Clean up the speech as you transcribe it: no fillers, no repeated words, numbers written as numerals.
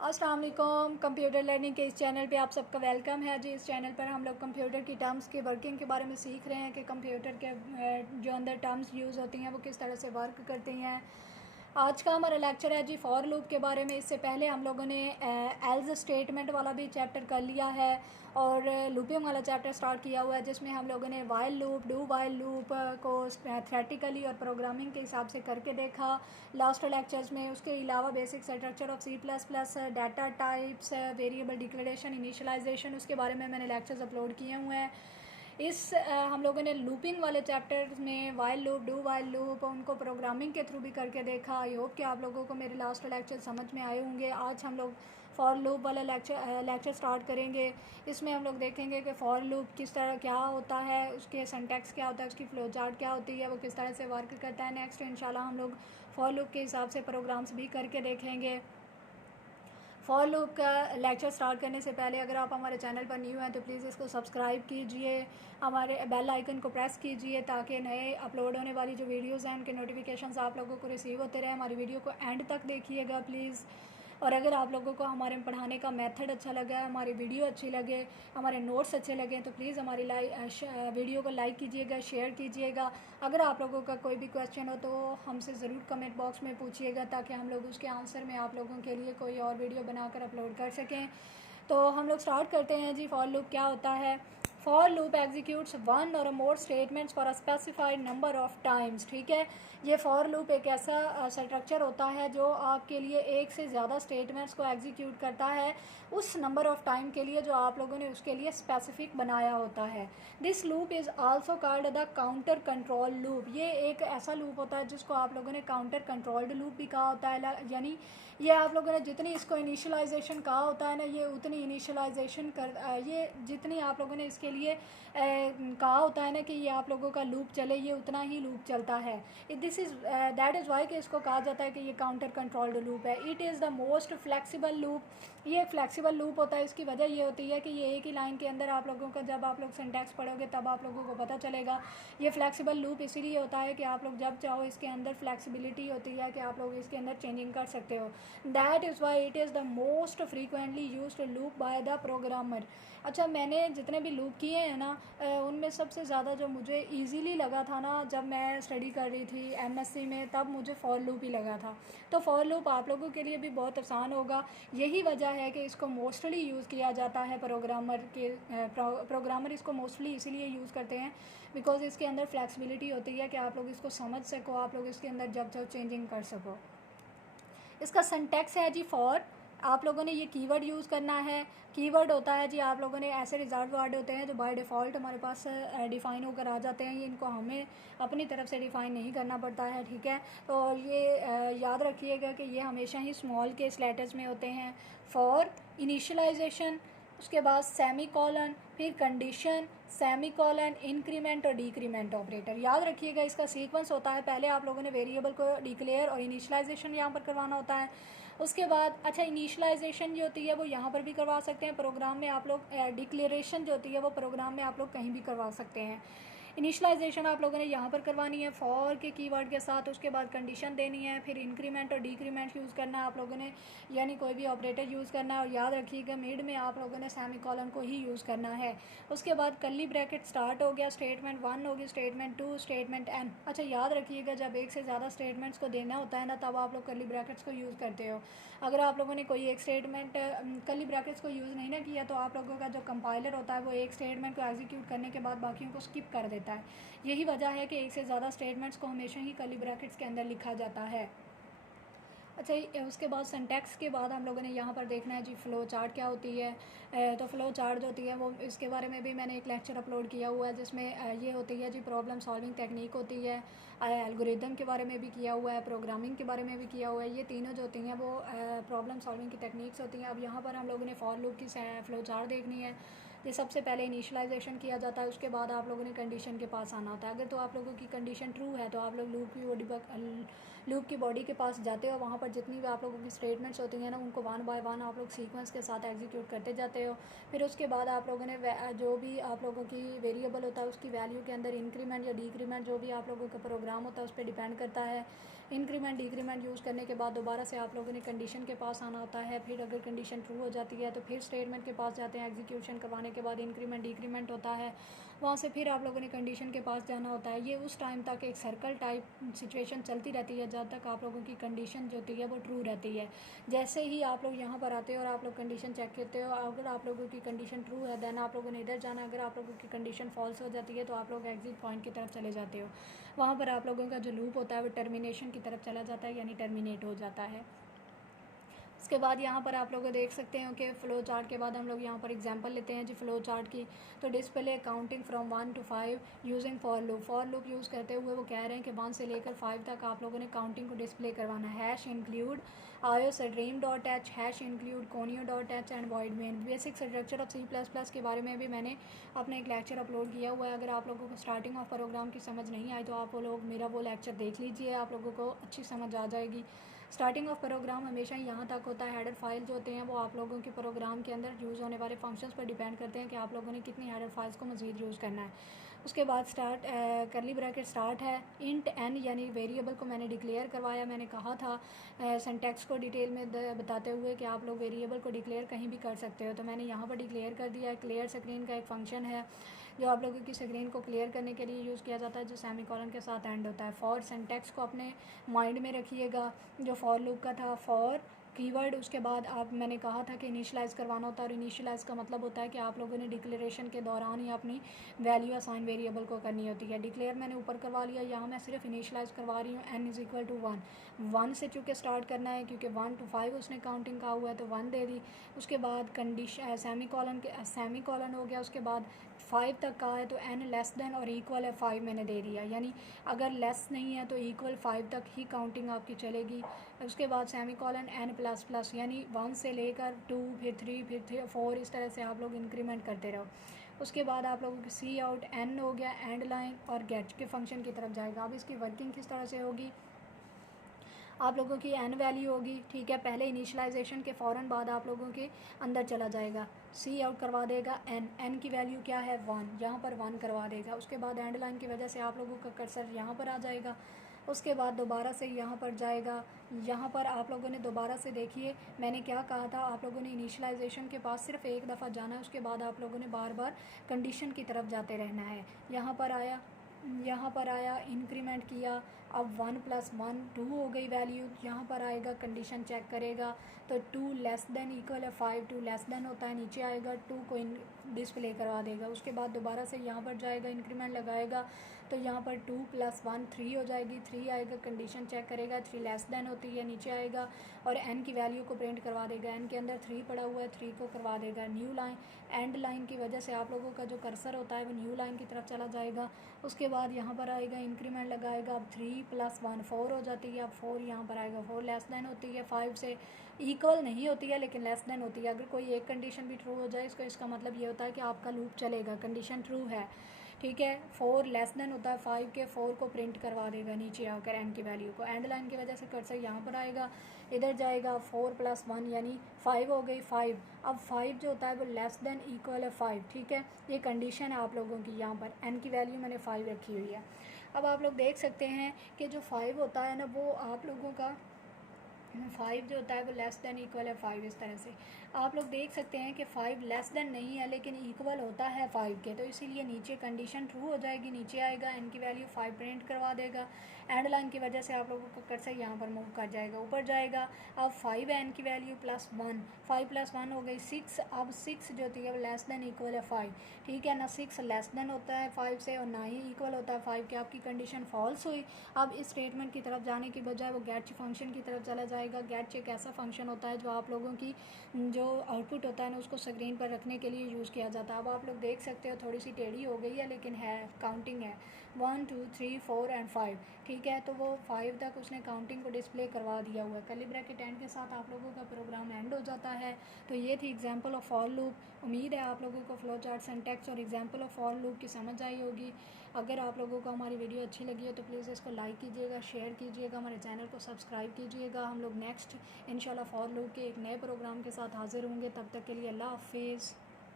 अस्सलाम वालेकुम। Computer learning के इस चैनल पे आप सबका वेलकम है जी। इस चैनल पर हम लोग कंप्यूटर की टर्म्स की वर्किंग के बारे में सीख रहे हैं कि कंप्यूटर के जो अंदर टर्म्स यूज़ होती हैं वो किस तरह से वर्क करती हैं। आज का हमारा लेक्चर है जी फॉर लूप के बारे में। इससे पहले हम लोगों ने एल्स स्टेटमेंट वाला भी चैप्टर कर लिया है और लूपिंग वाला चैप्टर स्टार्ट किया हुआ है, जिसमें हम लोगों ने while loop, do while loop को थ्योरेटिकली और प्रोग्रामिंग के हिसाब से करके देखा लास्ट लेक्चर्स में। उसके अलावा basic structure of C++, data types, variable declaration, initialization, उसके बारे में मैंने लेक्चर्स अपलोड किए हुए हैं। हम लोगों ने लूपिंग वाले चैप्टर में while loop, do while loop, उनको प्रोग्रामिंग के थ्रू भी करके देखा। आई होप कि आप लोगों को मेरे लास्ट लेक्चर समझ में आए होंगे। आज हम लोग फॉर लूप वाला लेक्चर स्टार्ट करेंगे। इसमें हम लोग देखेंगे कि फॉर लूप किस तरह क्या होता है, उसके सिंटैक्स क्या होता है, उसकी फ्लो चार्ट क्या होती है, वो किस तरह से वर्क करता है। नेक्स्ट इंशाल्लाह हम लोग फॉर लूप के हिसाब से प्रोग्राम्स भी करके देखेंगे। फॉर लूप का लेक्चर स्टार्ट करने से पहले अगर आप हमारे चैनल पर न्यू हैं तो प्लीज़ इसको सब्सक्राइब कीजिए, हमारे बेल आइकन को प्रेस कीजिए ताकि नए अपलोड होने वाली जो वीडियोज़ हैं उनके नोटिफिकेशंस आप लोगों को रिसीव होते रहे। हमारी वीडियो को एंड तक देखिएगा प्लीज़। और अगर आप लोगों को हमारे पढ़ाने का मेथड अच्छा लगा, हमारी वीडियो अच्छी लगे, हमारे नोट्स अच्छे लगे तो प्लीज़ हमारी वीडियो को लाइक कीजिएगा, शेयर कीजिएगा। अगर आप लोगों का कोई भी क्वेश्चन हो तो हमसे ज़रूर कमेंट बॉक्स में पूछिएगा ताकि हम लोग उसके आंसर में आप लोगों के लिए कोई और वीडियो बनाकर अपलोड कर सकें। तो हम लोग स्टार्ट करते हैं जी। फॉर लूप क्या होता है? For loop executes one or more statements for a specified number of times. ठीक है, ये फॉर लूप एक ऐसा स्ट्रक्चर होता है जो आपके लिए एक से ज़्यादा स्टेटमेंट्स को एग्जीक्यूट करता है उस नंबर ऑफ टाइम के लिए जो आप लोगों ने उसके लिए स्पेसिफिक बनाया होता है। This loop is also called the counter control loop. ये एक ऐसा लूप होता है जिसको आप लोगों ने काउंटर कंट्रोल्ड लूप भी कहा होता है। यानी ये आप लोगों ने जितनी इसको इनिशियलाइजेशन कहा होता है ना, ये उतनी इनिशियलाइजेशन ये जितनी आप लोगों ने इसके लिए कहा होता है ना कि ये आप लोगों का लूप चले, ये उतना ही लूप चलता है। This is that is why कि इसको कहा जाता है कि ये काउंटर कंट्रोल्ड लूप है। It is the most flexible loop. ये एक फ्लेक्सिबल लूप होता है। इसकी वजह ये होती है कि ये एक ही लाइन के अंदर आप लोगों का, जब आप लोग सिंटैक्स पढ़ोगे तब आप लोगों को पता चलेगा। ये फ्लेक्सिबल लूप इसीलिए होता है कि आप लोग जब चाहो इसके अंदर फ्लेक्सिबिलिटी होती है कि आप लोग इसके अंदर चेंजिंग कर सकते हो। That is why it is the most frequently used loop by the programmer. अच्छा, मैंने जितने भी लूप किए हैं ना, उनमें सबसे ज़्यादा जो मुझे इजीली लगा था ना, जब मैं स्टडी कर रही थी MSc में, तब मुझे फॉर लूप ही लगा था। तो फॉर लूप आप लोगों के लिए भी बहुत आसान होगा। यही वजह है कि इसको मोस्टली यूज़ किया जाता है प्रोग्रामर इसको मोस्टली इसीलिए यूज़ करते हैं बिकॉज इसके अंदर फ्लेक्सिबिलिटी होती है कि आप लोग इसको समझ सको, आप लोग इसके अंदर जब जब चेंजिंग कर सको। इसका सिंटैक्स है जी फॉर। आप लोगों ने ये कीवर्ड यूज़ करना है। कीवर्ड होता है जी, आप लोगों ने ऐसे रिजर्व वर्ड होते हैं जो बाय डिफ़ॉल्ट हमारे पास डिफ़ाइन होकर आ जाते हैं। ये इनको हमें अपनी तरफ से डिफ़ाइन नहीं करना पड़ता है। ठीक है, तो ये याद रखिएगा कि ये हमेशा ही स्मॉल केस लेटर्स में होते हैं। फॉर इनिशियलाइजेशन, उसके बाद सेमी कॉलन, फिर कंडीशन, सेमी कॉलन, इंक्रीमेंट और डिक्रीमेंट ऑपरेटर। याद रखिएगा इसका सीक्वेंस होता है। पहले आप लोगों ने वेरिएबल को डिक्लेयर और इनिशियलाइजेशन यहाँ पर करवाना होता है। उसके बाद अच्छा, इनिशियलाइजेशन जो होती है वो यहाँ पर भी करवा सकते हैं प्रोग्राम में आप लोग। डिक्लेरेशन जो होती है वो प्रोग्राम में आप लोग कहीं भी करवा सकते हैं। इनिशियलाइजेशन आप लोगों ने यहाँ पर करवानी है फॉर के कीवर्ड के साथ। उसके बाद कंडीशन देनी है, फिर इंक्रीमेंट और डिक्रीमेंट यूज़ करना है आप लोगों ने, यानी कोई भी ऑपरेटर यूज़ करना है। और याद रखिएगा मिड में आप लोगों ने सेमी कॉलन को ही यूज़ करना है। उसके बाद कर्ली ब्रैकेट स्टार्ट हो गया, स्टेटमेंट 1 होगी, स्टेटमेंट 2, स्टेटमेंट n। अच्छा, याद रखिएगा जब एक से ज़्यादा स्टेटमेंट्स को देना होता है ना, तब आप लोग कर्ली ब्रैकेट्स को यूज़ करते हो। अगर आप लोगों ने कोई एक स्टेटमेंट कर्ली ब्रैकेट्स को यूज़ नहीं ना किया तो आप लोगों का जो कंपाइलर होता है वो एक स्टेटमेंट को एग्जीक्यूट करने के बाद बाकियों को स्किप कर देता है। यही वजह है कि एक से ज़्यादा स्टेटमेंट्स को हमेशा ही कर्ली ब्रैकेट्स के अंदर लिखा जाता है। अच्छा, उसके बाद सिंटैक्स के बाद हम लोगों ने यहाँ पर देखना है जी फ़्लो चार्ट क्या होती है। तो फ़्लो चार्ट जो होती है वो, इसके बारे में भी मैंने एक लेक्चर अपलोड किया हुआ है जिसमें ये होती है जी प्रॉब्लम सॉल्विंग टेक्निक होती है, एल्गोरिदम के बारे में भी किया हुआ है, प्रोग्रामिंग के बारे में भी किया हुआ है। ये तीनों जो होती हैं वो प्रॉब्लम सॉल्विंग की टेक्निक्स होती हैं। अब यहाँ पर हम लोगों ने फॉर लूप की फ़्लो चार्ट देखनी है। ये सबसे पहले इनिशियलाइजेशन किया जाता है, उसके बाद आप लोगों ने कंडीशन के पास आना होता है। अगर तो आप लोगों की कंडीशन ट्रू है तो आप लोग लूप की बॉडी के पास जाते हो। वहाँ पर जितनी भी आप लोगों की स्टेटमेंट्स होती हैं ना, उनको वन बाय वन आप लोग सीक्वेंस के साथ एग्जीक्यूट करते जाते हो। फिर उसके बाद आप लोगों ने जो भी आप लोगों की वेरिएबल होता है उसकी वैल्यू के अंदर इंक्रीमेंट या डिक्रीमेंट, जो भी आप लोगों का प्रोग्राम होता है उस पर डिपेंड करता है। इंक्रीमेंट डिक्रीमेंट यूज़ करने के बाद दोबारा से आप लोगों ने कंडीशन के पास आना होता है। फिर अगर कंडीशन ट्रू हो जाती है तो फिर स्टेटमेंट के पास जाते हैं। एग्जीक्यूशन करवाने के बाद इंक्रीमेंट डिक्रीमेंट होता है, वहाँ से फिर आप लोगों ने कंडीशन के पास जाना होता है। ये उस टाइम तक एक सर्कल टाइप सिचुएशन चलती रहती है जब तक आप लोगों की कंडीशन जो होती है वो ट्रू रहती है। जैसे ही आप लोग यहाँ पर आते हो और आप लोग कंडीशन चेक करते हो, अगर आप लोगों की कंडीशन ट्रू है देन आप लोगों ने इधर जाना। अगर आप लोगों की कंडीशन फॉल्स हो जाती है तो आप लोग एग्जिट पॉइंट की तरफ चले जाते हो। वहाँ पर आप लोगों का जो लूप होता है वो टर्मिनेशन की तरफ चला जाता है, यानी टर्मिनेट हो जाता है। उसके बाद यहाँ पर आप लोग देख सकते हैं कि फ़्लो चार्ट के बाद हम लोग यहाँ पर एग्जांपल लेते हैं जी फ़्लो चार्ट की। तो display counting from 1 to 5 using for loop use करते हुए वो कह रहे हैं कि 1 से लेकर 5 तक आप लोगों ने काउंटिंग को डिस्प्ले करवाना है। Hash include iostream.h, hash include conio.h and void main। Basic structure of C++ के बारे में भी मैंने अपना एक लेक्चर अपलोड किया हुआ है। अगर आप लोगों को स्टार्टिंग ऑफ प्रोग्राम की समझ नहीं आई तो आप वो लोग मेरा वो लेक्चर देख लीजिए, आप लोगों को अच्छी समझ आ जाएगी। स्टार्टिंग ऑफ प्रोग्राम हमेशा यहाँ तक होता है। हेडर फाइल जो होते हैं वो आप लोगों के प्रोग्राम के अंदर यूज़ होने वाले फंक्शंस पर डिपेंड करते हैं कि आप लोगों ने कितनी हेडर फाइल्स को मज़ीद यूज़ करना है। उसके बाद स्टार्ट करली ब्रैकेट स्टार्ट है। इंट एन यानी वेरिएबल को मैंने डिक्लेयर करवाया। मैंने कहा था सिंटैक्स को डिटेल में बताते हुए कि आप लोग वेरिएबल को डिक्लेयर कहीं भी कर सकते हो, तो मैंने यहाँ पर डिक्लेयर कर दिया। क्लियर स्क्रीन का एक फंक्शन है जो आप लोगों की स्क्रीन को क्लियर करने के लिए यूज़ किया जाता है, जो सेमीकोलन के साथ एंड होता है। फॉर सिंटैक्स को अपने माइंड में रखिएगा, जो फॉर लूप का था फॉर कीवर्ड, उसके बाद आप मैंने कहा था कि इनिशियलाइज़ करवाना होता है। और इनिशियलाइज़ का मतलब होता है कि आप लोगों ने डिक्लेरेशन के दौरान ही अपनी वैल्यू असाइन वेरिएबल को करनी होती है। डिक्लेयर मैंने ऊपर करवा लिया, यहाँ मैं सिर्फ इनिशियलाइज़ करवा रही हूँ। n = 1, 1 से चूँकि स्टार्ट करना है क्योंकि 1 to 5 उसने काउंटिंग कहा हुआ है तो 1 दे दी। उसके बाद कंडीशन सेमीकोलन हो गया। उसके बाद 5 तक का है तो n लेस देन और इक्वल है 5 मैंने दे दिया, यानी अगर लेस नहीं है तो इक्वल 5 तक ही काउंटिंग आपकी चलेगी। उसके बाद सेमीकोलन n++ यानी 1 से लेकर 2 फिर 3 फिर 4, इस तरह से आप लोग इंक्रीमेंट करते रहो। उसके बाद आप लोगों की सी आउट n हो गया, एंड लाइन और गेट के फंक्शन की तरफ जाएगा। अब इसकी वर्किंग किस तरह से होगी, आप लोगों की n वैल्यू होगी, ठीक है। पहले इनिशियलाइजेशन के फ़ौरन बाद आप लोगों के अंदर चला जाएगा, सी आउट करवा देगा n की वैल्यू क्या है 1, यहाँ पर 1 करवा देगा। उसके बाद एंड लाइन की वजह से आप लोगों का कर्सर यहाँ पर आ जाएगा। उसके बाद दोबारा से यहाँ पर जाएगा। यहाँ पर आप लोगों ने दोबारा से देखिए मैंने क्या कहा था, आप लोगों ने इनिशियलाइजेशन के पास सिर्फ एक दफ़ा जाना है, उसके बाद आप लोगों ने बार बार कंडीशन की तरफ जाते रहना है। यहाँ पर आया इंक्रीमेंट किया, अब 1 + 1 2 हो गई वैल्यू। यहाँ पर आएगा कंडीशन चेक करेगा तो 2 लेस देन इक्वल है 5, 2 लेस देन होता है, नीचे आएगा 2 को डिस्प्ले करवा देगा। उसके बाद दोबारा से यहाँ पर जाएगा, इंक्रीमेंट लगाएगा तो यहाँ पर 2 + 1 3 हो जाएगी, 3 आएगा, कंडीशन चेक करेगा 3 लेस देन होती है, नीचे आएगा और n की वैल्यू को प्रिंट करवा देगा। n के अंदर 3 पड़ा हुआ है, 3 को करवा देगा। न्यू लाइन एंड लाइन की वजह से आप लोगों का जो कर्सर होता है वो न्यू लाइन की तरफ चला जाएगा। उसके बाद यहाँ पर आएगा, इंक्रीमेंट लगाएगा, अब 3 + 1 4 हो जाती है। अब 4 यहाँ पर आएगा, 4 लेस देन होती है 5 से, इक्वल नहीं होती है लेकिन लेस देन होती है। अगर कोई एक कंडीशन भी ट्रू हो जाए इसका मतलब ये होता है कि आपका लूप चलेगा, कंडीशन ट्रू है, ठीक है। 4 लेस देन होता है 5 के, 4 को प्रिंट करवा देगा नीचे आकर n की वैल्यू को। एंड लाइन की वजह से कर्सर यहाँ पर आएगा, इधर जाएगा, 4 + 1 यानी 5 हो गई 5। अब 5 जो होता है वो लेस देन इक्वल है 5, ठीक है। ये कंडीशन है आप लोगों की, यहाँ पर n की वैल्यू मैंने 5 रखी हुई है। अब आप लोग देख सकते हैं कि जो 5 होता है ना वो आप लोगों का 5 जो होता है वो लेस देन इक्वल है 5, इस तरह से आप लोग देख सकते हैं कि 5 लेस देन नहीं है लेकिन इक्वल होता है 5 के, तो इसीलिए नीचे कंडीशन ट्रू हो जाएगी, नीचे आएगा, n की वैल्यू 5 प्रिंट करवा देगा। एंड लाइन की वजह से आप लोगों को कर्सर यहाँ पर मूव कर जाएगा, ऊपर जाएगा। अब 5 n की वैल्यू +1, 5 + 1 हो गई 6। अब 6 जो होती है वो लेस देन इक्वल है 5, ठीक है ना। 6 लेस देन होता है 5 से और ना ही इक्वल होता है 5 के, आपकी कंडीशन फॉल्स हुई। अब इस स्टेटमेंट की तरफ जाने की बजाय वो गेट फंक्शन की तरफ चला जाएगा। गेट एक ऐसा फंक्शन होता है जो आप लोगों की जो आउटपुट होता है ना उसको स्क्रीन पर रखने के लिए यूज़ किया जाता है। अब आप लोग देख सकते हो थोड़ी सी टेढ़ी हो गई है लेकिन है, काउंटिंग है 1 2 3 4 एंड 5, ठीक है। तो वो 5 तक उसने काउंटिंग को डिस्प्ले करवा दिया हुआ है। कर्ली ब्रैकेट एंड के साथ आप लोगों का प्रोग्राम एंड हो जाता है। तो ये थी एग्जांपल ऑफ फॉर लूप। उम्मीद है आप लोगों को फ्लो चार्ट, सिंटैक्स और एग्जांपल ऑफ फॉर लूप की समझ आई होगी। अगर आप लोगों को हमारी वीडियो अच्छी लगी है तो प्लीज़ इसको लाइक कीजिएगा, शेयर कीजिएगा, हमारे चैनल को सब्सक्राइब कीजिएगा। हम लोग नेक्स्ट इंशाल्लाह फॉर लूप के एक नए प्रोग्राम के साथ हाज़िर होंगे। तब तक के लिए अल्लाह हाफिज़।